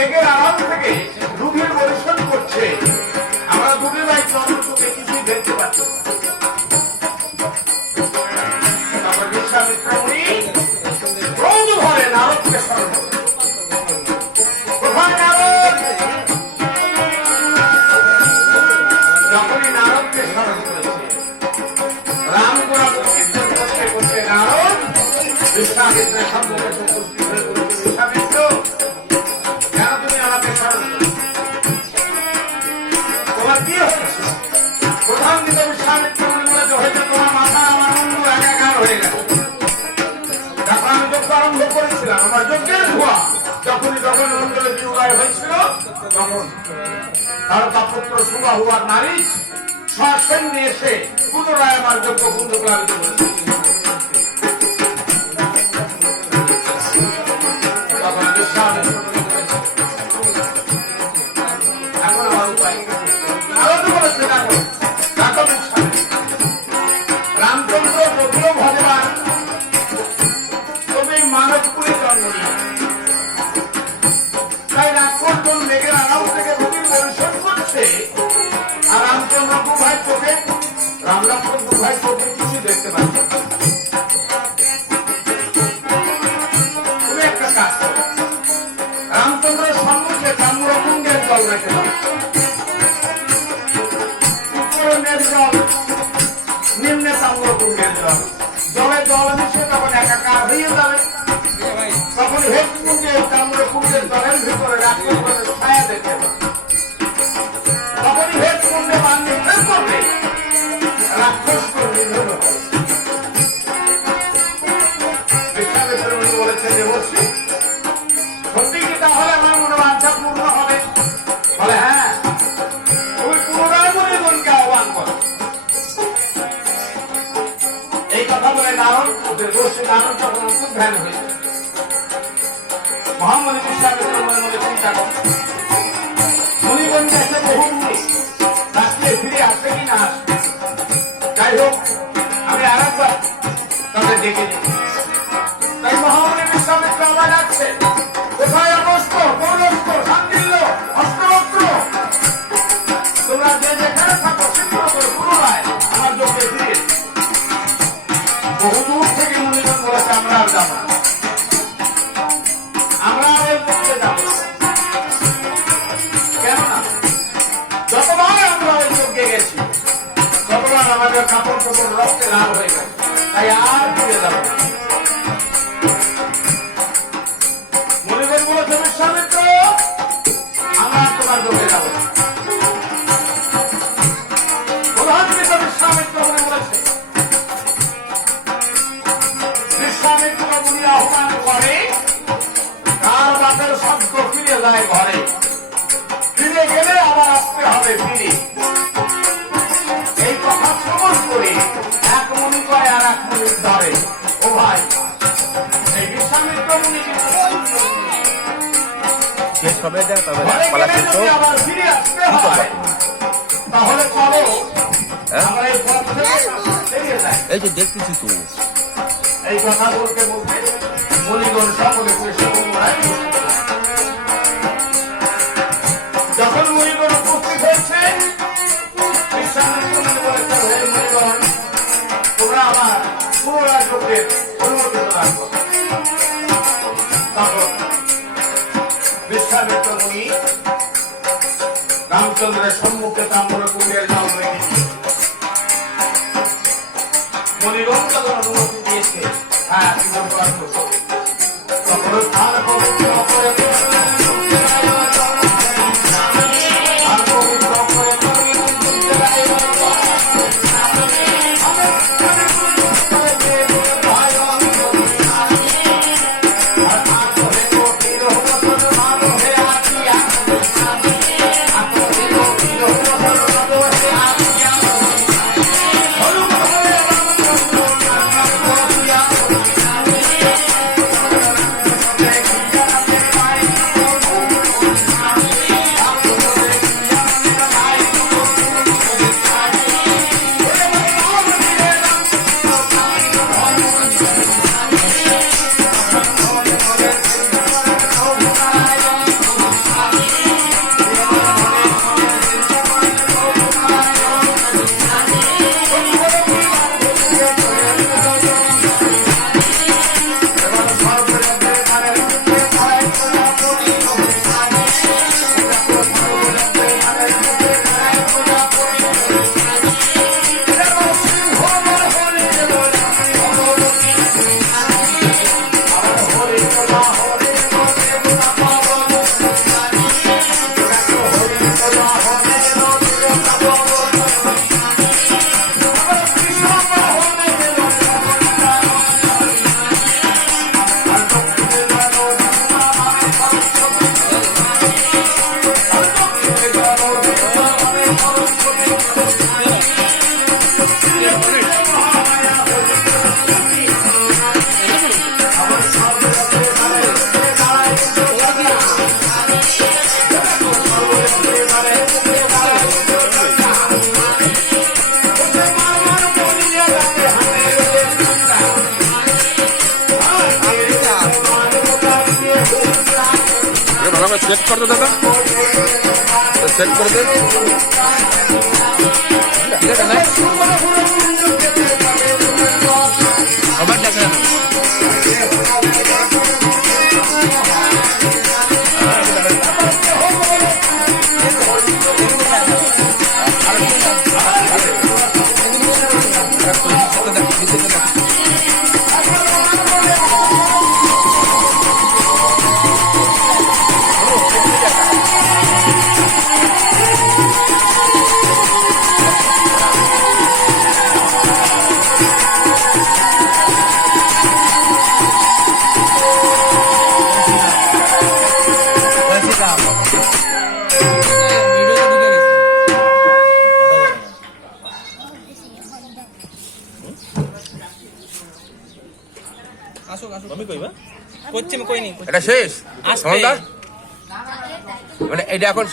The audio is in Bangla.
মেঘের আড়াল থেকে রুধির পরিশোধ করছে। আমরা দুটি ভাই চন্দ্র চোখে কিছুই দেখতে পাচ্ছি। তারপর বিশ্বামিত্র মুনি ক্রোধ ভরে নারদকে স্মরণ করে। কোথায় নারদ? যখনই নারদকে স্মরণ করেছে, রাম গোড়া কীর্তন করতে করতে নারদ বিশ্বামিত্রের সম্মুখে উপস্থিত হয়ে বলছে, বিশ্বামিত্র, কেন তুমি আমাকে স্মরণ করো? তোমার কি হয়েছে? প্রধান দিত বিশ্বামিত্র মুনি বলেছে, হয়তো তোমার মাথা আমার বন্ধু একাকার হয়ে গেল। যখন আমি যজ্ঞ আরম্ভ করেছিলাম, আমার যজ্ঞের ধোয়া যখনই মন্ডলের চূড়ায় হয়েছিল, তখন তারকাপুত্র সুবাহু আর নারীশ সসৈন্যে এসে পুনরায় আমার যজ্ঞ কুণ্ড প্লাবিত করেছে। তখন বিশ্বামিত্র মুনি বলেছে, এখন আমার উপায় নারদ বলেছে, দেখো বিশ্বামিত্র, রামচন্দ্র যদিও ভগবান, তবে মানবপুরে জন্ম নিয়ে, তাই রাক্ষসগণ মেঘের আড়াল থেকে রুধির পরিশোধ করছে। আর রামচন্দ্র দু ভাই চোখে, রাম লক্ষ্মণ দু ভাই চোখে কিছু দেখতে পাচ্ছে। তুমি একটা কাজ করো, রামচন্দ্রের সম্মুখে তাম্রকুণ্ডের জল রেখে দাও। উপরের জল, নিম্নে তাম্রকুণ্ডের জল, জলে জল মিশে তখন একাকার হয়ে যাবে। তখন হেডকুণ্ডে তাম্রকুণ্ডের জলের ভিতরে রাক্ষসগণের ছায়া দেখতে পাবে। তখনই হেডকুণ্ডে বান নিক্ষেপ করবে, রাক্ষসগণ নিধন হবে। বিশ্বামিত্র মুনি বলেছে, দেবশ্রী, সত্যি কি তাহলে আমার মনোবাঞ্ছা পূর্ণ হবে? বলে, হ্যাঁ, তুমি পুনরায় মুনিগণকে আহ্বান করো। এই কথা বলে নারদ দেবশ্রী নারদ যখন উদ্ধান হয়েছে, মহামণি বিশ্বামিত্র মনে মনে চিন্তা করে, মুনিগণ গেছে বহু দূরে, রাষ্ট্রে ফিরে আসবে কি না আসবে। যাই হোক, আমি আর একবার তাদের ডেকে নিই। তাই মহামণি বিশ্বামিত্র আমার ডাকছে, কোথায় অগস্ত্য, পৌরস্ত্য, শান্তিল্য, অষ্টবক্ত্র, তোমরা যে যেখানে থাকো শীঘ্র করে পুনরায় আমার যজ্ঞে ফিরে। বহু দূর থেকে মুনিগণ বলেছে, আমরা আর যাব না, আমরা ওই যজ্ঞে যাব না। কেননা যতবার আমরা ওই যজ্ঞে গেছি, ততবার আমাদের কাপড় চোপড় রক্তে লাল হয়ে গেছে, তাই আর ফিরে যাব না। মুনিগণ বলেছে, বিশ্বামিত্র, আমরা তোমার যজ্ঞে যাব না। প্রধানমন্ত্রী বিশ্বামিত্র মুনি বলেছে, বিশ্বামিত্র মুনি আহ্বান করে, তার বাপের শব্দ ফিরে যায় ঘরে, ফিরে গেলে আবার আসতে হবে ফিরে। এই কথা শ্রবণ করে এক মুনি কয় আর এক মুনি ধরে, ও ভাই, এই বিশ্বামিত্র মুনি ঘরে গেলে যদি আবার ফিরে আসতে হয়, তাহলে চলো আমরা এই পথ থেকে বেরিয়ে যাই। এই যে দেখতেছি তো, এই কথা বলতে বলতে মুনিগণ সকলে যখন মুনিগণ উপস্থিত হয়েছে, বিশ্বামিত্র মুনি বলেছে, হে মুনিগণ, তোমরা আমার পুনরায় যজ্ঞের অনুমতি প্রদান করো। তখন বিশ্বামিত্র মুনি রামচন্দ্রের সম্মুখে তাম্রকুণ্ডের জল রেখেছে। মুনিগণ যখন অনুমতি দিয়েছে, হ্যাঁ, তখন স্থান পবিত্র করে ভালো করে সেট করে দে দাদা, সেট করে দে। আবার দেখেন এটা শেষ মানে এটা এখন